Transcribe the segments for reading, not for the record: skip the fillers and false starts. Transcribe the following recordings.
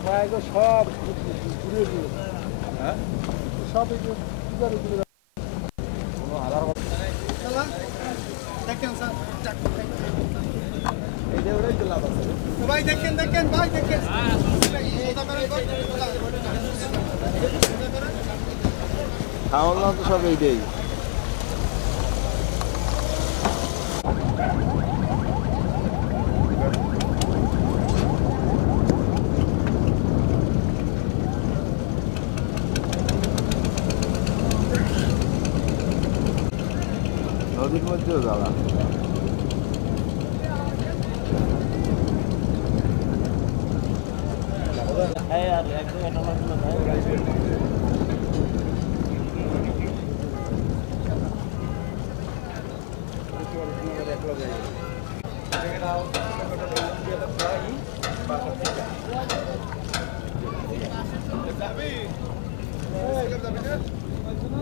সব ঘুরে দিয়ে হ্যাঁ সব দেখেন স্যার ভাই দেখেন দেখেন ভাই দেখেন খাওয়া তো সব এইটাই নদীর মধ্যেও জ্বালা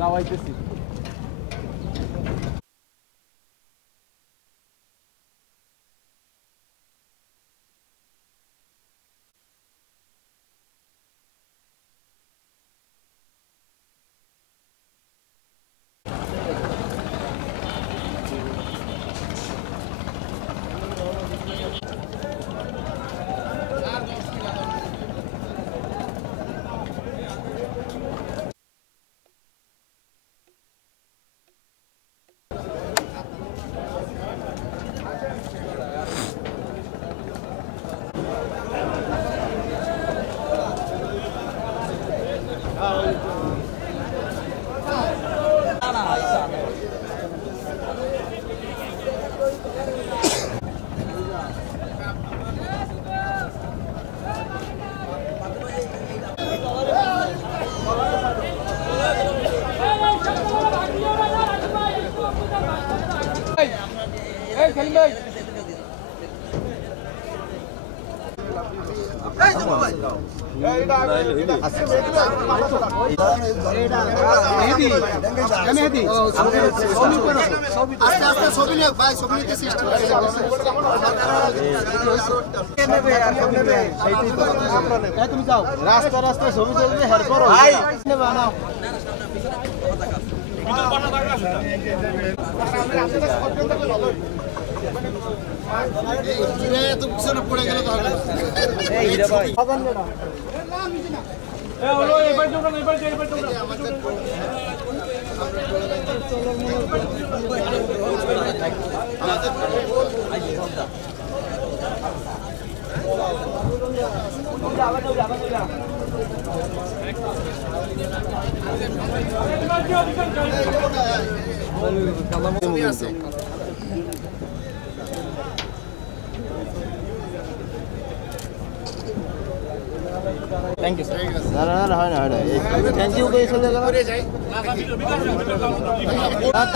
গাওয়াইতেছি রাস্তা রাস্তা ছবি তুলবে হের করো ভাই নেবা নাও তো পিছনে পড়ে গেল তাহলে এই রে ভাই এ হলো এবার দৌড়ান এবার দৌড়ান থ্যাংক ইউ স্যার না না হয় না থ্যাংক ইউ কই চলে গেল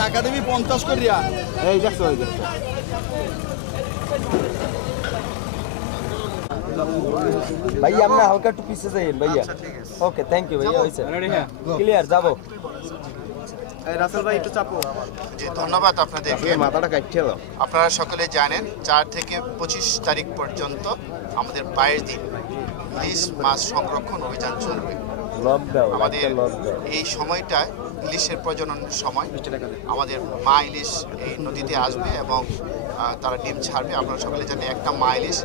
টাকা দিবি 50 করিয়া এই দেখছো भैया আমরা হালকা একটু পিছে যাই ভাইয়া ওকে থ্যাংক ইউ ভাইয়া হইছে ক্লিয়ার যাব এই রাসেল ভাই একটু চাপো জি ধন্যবাদ আপনাদেরকে মাথাটা কাটছে দাও আপনারা সকলে জানেন 4 থেকে 25 তারিখ পর্যন্ত আমাদের 22 দিন ইলিশ মাছ সংরক্ষণ অভিযান চলবে লকডাউন আমাদের এই সময়টায় ইলিশের প্রজনন সময় আমাদের মা ইলিশ এই নদীতে আসবে এবং তারা ডিম ছাড়বে। আপনারা সকলে জানেন একটা মা ইলিশ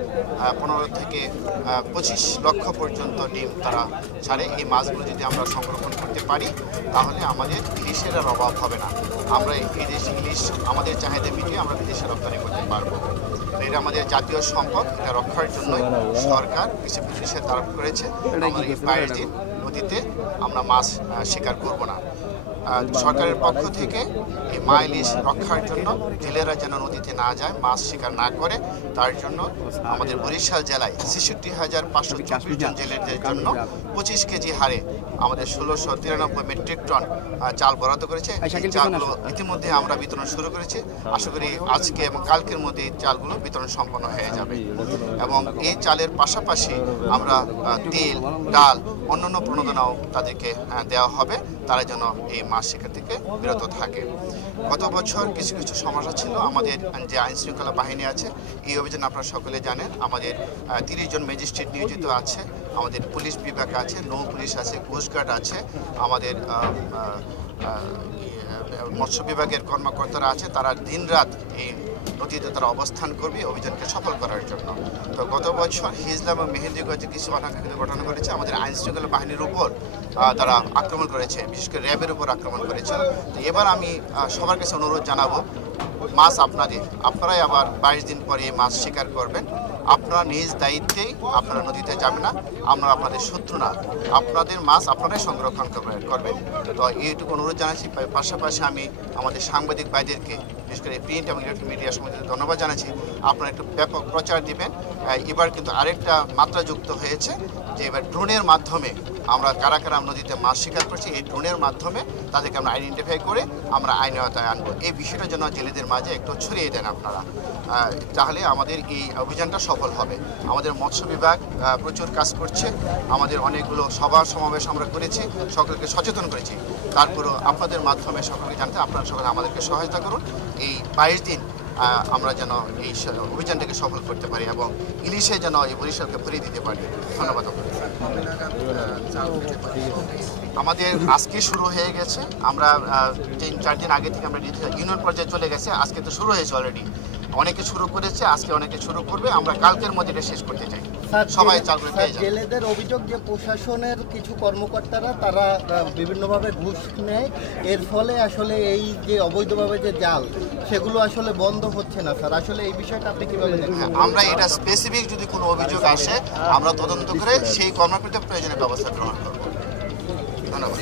15 থেকে 25 লক্ষ পর্যন্ত ডিম তারা ছাড়ে। এই মাছগুলো যদি আমরা সংরক্ষণ করতে পারি তাহলে আমাদের ইলিশের আর অভাব হবে না। আমরা এই দেশে ইলিশ আমাদের চাহিদা মিটিয়ে আমরা বিদেশে রপ্তানি করতে পারবো। এটা আমাদের জাতীয় সম্পদ, এটা রক্ষার জন্য সরকার কিছু নিষেধ আরোপ করেছে। আমাদের এই 22 দিন নদীতে আমরা মাছ শিকার করব না। সরকারের পক্ষ থেকে এই মা ইলিশ রক্ষার জন্য জেলেরা যেন নদীতে না যায়, মাছ শিকার না করে, তার জন্য আমাদের বরিশাল জেলায় ৬৬,৫২৪ জন জেলেদের জন্য 25 কেজি হারে আমাদের ১৬৯৩ মেট্রিক টন চাল বরাদ্দ করেছে। এই চালগুলো ইতিমধ্যে আমরা বিতরণ শুরু করেছি। আশা করি আজকে এবং কালকের মধ্যে এই চালগুলো বিতরণ সম্পন্ন হয়ে যাবে এবং এই চালের পাশাপাশি আমরা তেল, ডাল, অন্যান্য প্রণোদনাও তাদেরকে দেওয়া হবে। তারা যেন এই মাছ শিকার থেকে বিরত থাকে। গত বছর কিছু কিছু সমস্যা ছিল। আমাদের যে আইন শৃঙ্খলা বাহিনী আছে, এই অভিযান আপনারা সকলে জানেন, আমাদের 30 জন ম্যাজিস্ট্রেট নিয়োজিত আছে, আমাদের পুলিশ বিভাগ আছে, নৌ পুলিশ আছে, কোস্টগার্ড আছে, আমাদের মৎস্য বিভাগের কর্মকর্তারা আছে। তারা দিনরাত এই নদীতে তারা অবস্থান করবে অভিযানকে সফল করার জন্য। তো গত বছর হিজলা এবং মেহেন্দিগঞ্জে কিছু অনাকাঙ্ক্ষিত ঘটনা ঘটেছে। আমাদের আইন শৃঙ্খলা বাহিনীর উপর তারা আক্রমণ করেছে, বিশেষ করে র্যাবের উপর আক্রমণ করেছে। তো এবার আমি সবার কাছে অনুরোধ জানাবো, মাছ আপনাদের, আপনারাই আবার 22 দিন পরে এই মাছ শিকার করবেন। আপনারা নিজ দায়িত্বেই আপনারা নদীতে যাবেন না, আমরা আপনাদের শত্রু না, আপনাদের মাছ আপনারাই সংরক্ষণ করবেন। তো এইটুকু অনুরোধ জানাচ্ছি। পাশাপাশি আমি আমাদের সাংবাদিক ভাইদেরকে, বিশেষ করে প্রিন্ট এবং ইলেকট্রনিক মিডিয়ার সম্বন্ধে ধন্যবাদ জানাচ্ছি। আপনারা একটু ব্যাপক প্রচার দিবেন। এবার কিন্তু আরেকটা মাত্রা যুক্ত হয়েছে যে এবার ড্রোনের মাধ্যমে আমরা কারা কারা নদীতে মাছ শিকার করছি, এই ড্রোনের মাধ্যমে তাদেরকে আমরা আইডেন্টিফাই করে আমরা আইনের আওতায় আনবো। এই বিষয়টা যেন জেলেদের মাঝে একটু ছড়িয়ে দেন আপনারা, তাহলে আমাদের এই অভিযানটা সফল হবে। আমাদের মৎস্য বিভাগ প্রচুর কাজ করছে, আমাদের অনেকগুলো সভা সমাবেশ আমরা করেছি, সকলকে সচেতন করেছি। তারপরেও আপনাদের মাধ্যমে সকলকে জানতে, আপনারা সকলে আমাদেরকে সহায়তা করুন। এই 22 দিন আমরা যেন এই অভিযানটাকে সফল করতে পারি এবং ইলিশে যেন এই বরিশালকে ভরিয়ে দিতে পারি। ধন্যবাদ। আমাদের আজকে শুরু হয়ে গেছে। আমরা 3-4 দিন আগে থেকে আমরা ইউনিয়ন পর্যায়ে চলে গেছে। আজকে তো শুরু হয়েছে অলরেডি, অনেকে শুরু করেছে, আজকে অনেকে শুরু করবে। আমরা কালকের মধ্যে এটা শেষ করতে চাই। সবাই চাকরি পেয়ে যাবে। জেলেদের অভিযোগ যে প্রশাসনের কিছু কর্মকর্তারা তারা বিভিন্নভাবে ঘুষ নেয়, এর ফলে আসলে এই যে অবৈধভাবে যে জাল সেগুলো আসলে বন্ধ হচ্ছে না স্যার। আসলে এই বিষয়টা আপনি কিভাবে দেখেন? আমরা এটা স্পেসিফিক যদি কোনো অভিযোগ আসে আমরা তদন্ত করে সেই কর্মকর্তার প্রয়োজনীয় ব্যবস্থা গ্রহণ করব। ধন্যবাদ।